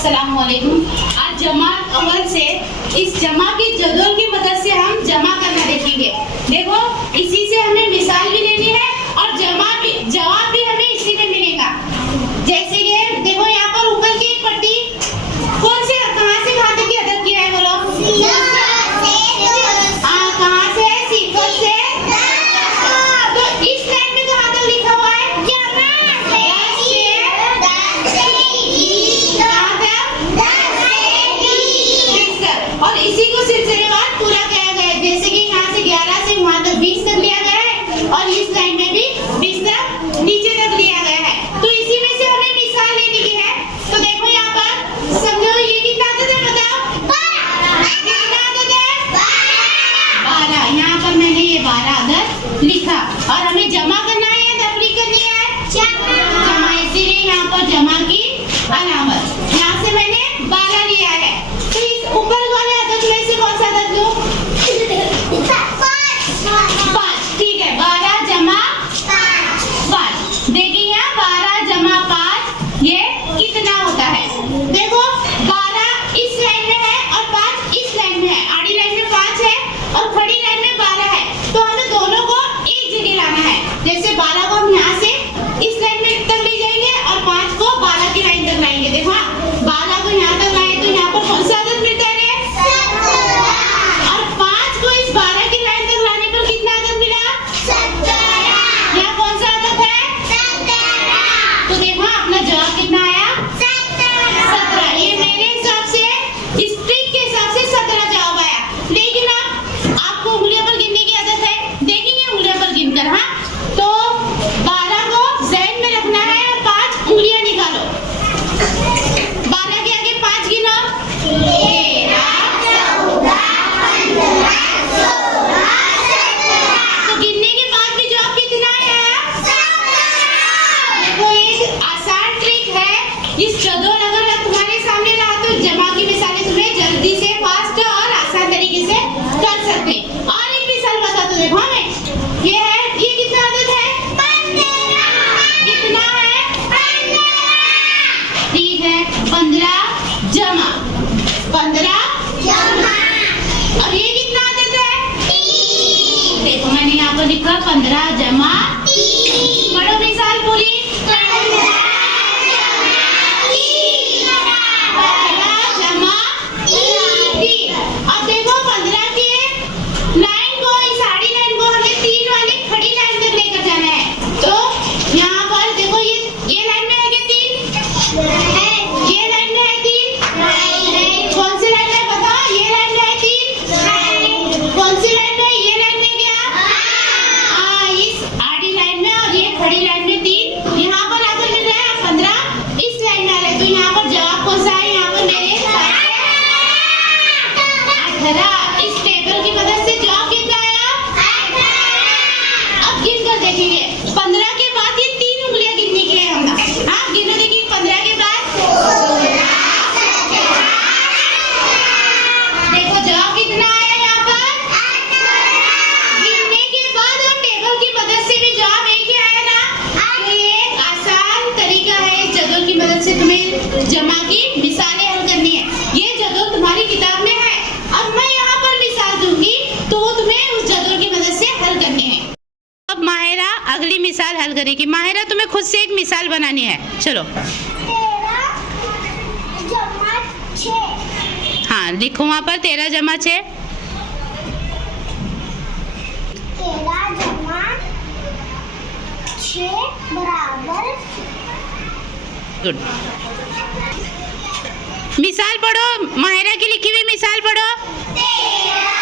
अस्सलाम वालेकुम। आज जमा अव्वल से इस जमा की जदोल की मदद से हम जमा करना देखेंगे। देखो इसी से हमें मिसाल भी लेनी है और जवाब भी हमें इसी में मिलेगा। जैसे कि देखो यहाँ पर ऊपर की एक पट्टी कौन से कहाँ से कहाँ तक की अदद किया है बोलो? कहाँ से है? सिफर से। तो इस लाइन में कहाँ तक लिखा हुआ है? और इसी को सिलसिलेवार पूरा किया गया है। जैसे कि यहाँ से 11 से वहाँ तक 20 तक लिया गया है और इस लाइन में भी 20 तक नीचे तक लिया गया है। तो इसी में से हमें मिसाल लेने की है। तो देखो यहाँ पर समझो ये कितना अदद है बताओ? 12। कितना अदद है? 12। यहाँ पर मैंने ये 12 अदद लिखा और हमें जमा करना है या तफरीक करनी है? जमा। इसीलिए यहाँ पर जमा की अलामत। यहाँ से मैंने 12 लिया है। तो इस ऊपर वाले अदद में से कौन सा अदद लूं? 5। ठीक है, 12 जमा 5। देखिए यहाँ 12 जमा 5 ये कितना होता है? देखो 12 इस लाइन में है और 5 इस लाइन में है। आड़ी लाइन में 5 है और खड़ी लाइन में 12 है। तो हमें दोनों को एक जगह लाना है। जैसे 12 को हम यहाँ से इस लाइन में तक ले जाएंगे और 5 को 12 की लाइन तक लाएंगे। देखो 12 को यहाँ तक लाए तो यहाँ पर कौन सा अदद मिलता है? और 5 को इस 12 की लाइन तक लाने पर कितना अदद मिला? 17। यहाँ कौन सा अदद है? 17। तो देखो अपना जवाब कितना आया? 17। ये मेरे हिसाब से इस ट्रिक के हिसाब से 17 जवाब आया। लेकिन अब आपको उंगलियों पर गिनने की आदत है, देखेंगे उंगलियों पर गिनकर। हाँ, तो 12 को ज़हन में रखना है और 5 उंगलियां निकालो। 12 के आगे 5 गिनो। 13, 14, 15, 16, 17। तो गिनने के बाद भी जवाब कितना आया? 17। देखो एक आसान ट्रिक है। इस जदोल अगर तुम्हारे सामने रहा तो जमा की मिसालें तुम्हें जल्दी से फास्ट और आसान तरीके से कर सकते। और एक मिसाल बता दो। देखो हमें ये है, ये कितना अदद है? 15। कितना है? 15। ठीक है, 15 जमा 15 जमा। और ये कितना अदद है? 3। देखो मैंने यहाँ पर लिखा 15 जमा 3। पढ़ो मिसाल पूरी। 15 जमा 3। अब देखो 15 की लाइन को, इस आड़ी लाइन को हमें 3 वाली खड़ी लाइन तक लेकर जाना है। तो यहाँ पर देखो ये लाइन में है क्या 3? ये लाइन में है 3? कौन सी लाइन में बताओ? ये लाइन में है 3? कौन सी लाइन में? ये लाइन में क्या? इस आड़ी लाइन में और ये खड़ी लाइन में 3। यहाँ पर आकर मिल रहा है 15 इस लाइन में आ रहा है। तो यहाँ पर जवाब कौन सा है? यहाँ पर मेरे 18। इस टेबल की मदद से जवाब कितना आया? 18। अब गिन कर देखेंगे। 15 के बाद ये 3 उंगलियां गिनने की है हमने। हाँ गिनो देखिए 15 के बाद। देखो जवाब कितना आया यहाँ पर? 18। गिनने के बाद और टेबल की मदद से भी जवाब एक ही आया ना? तो ये एक आसान तरीका है इस जदोल की मदद से तुम्हें जमा की मिसालें हल करनी है। ये जदोल तुम्हारी किताब में है। अब मैं यहाँ पर मिसाल दूंगी तो वो तुम्हें उस जदोल की मदद से हल करने हैं। अब माहिरा अगली मिसाल हल करेगी। माहिरा तुम्हें खुद से एक मिसाल बनानी है। चलो 13 जमा 6। हाँ लिखो वहाँ पर 13 जमा 6। 13 जमा 6 बराबर। गुड। मिसाल पढ़ो, माहिरा की लिखी हुई मिसाल पढ़ो। 13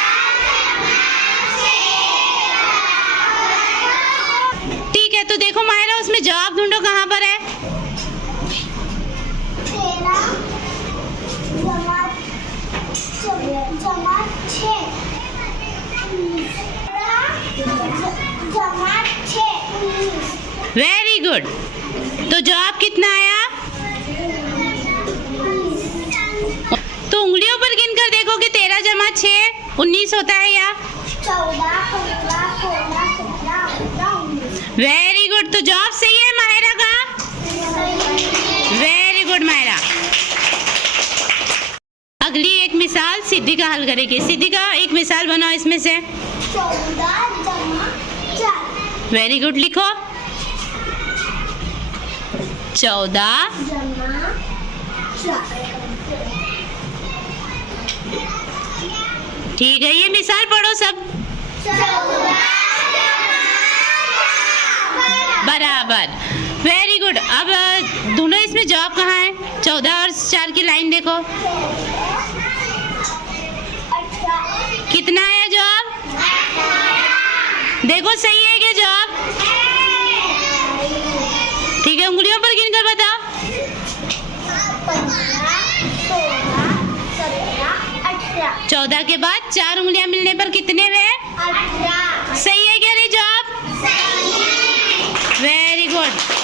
ठीक है, तो देखो माहिरा उसमें जवाब ढूंढो कहाँ पर है? 13 जमा 6 जमा 6। Very good. तो जवाब कितना आया? तो उंगलियों पर गिनकर देखो कि 13 जमा 6 19 होता है या? 14 15 16 17 18 19। Very good. तो जवाब सही है माहिरा का। Very good Mahira. सिद्धि का हल करेंगे। सिद्धि का एक मिसाल बनाओ इसमें से। 14 जमा 4 वेरी गुड, लिखो 14 जमा 4 ठीक है। ये मिसाल पढ़ो सब 14 बराबर, वेरी गुड। अब दोनों इसमें जवाब कहाँ है? 14 और 4 की लाइन देखो, 18 कितना है जवाब? देखो सही है क्या जवाब? ठीक है, उंगलियों पर गिनकर बताओ। 15 16 17 18 14 के बाद 4 उंगलियां मिलने पर कितने हुए? 18 सही है क्या नहीं जवाब? Very good.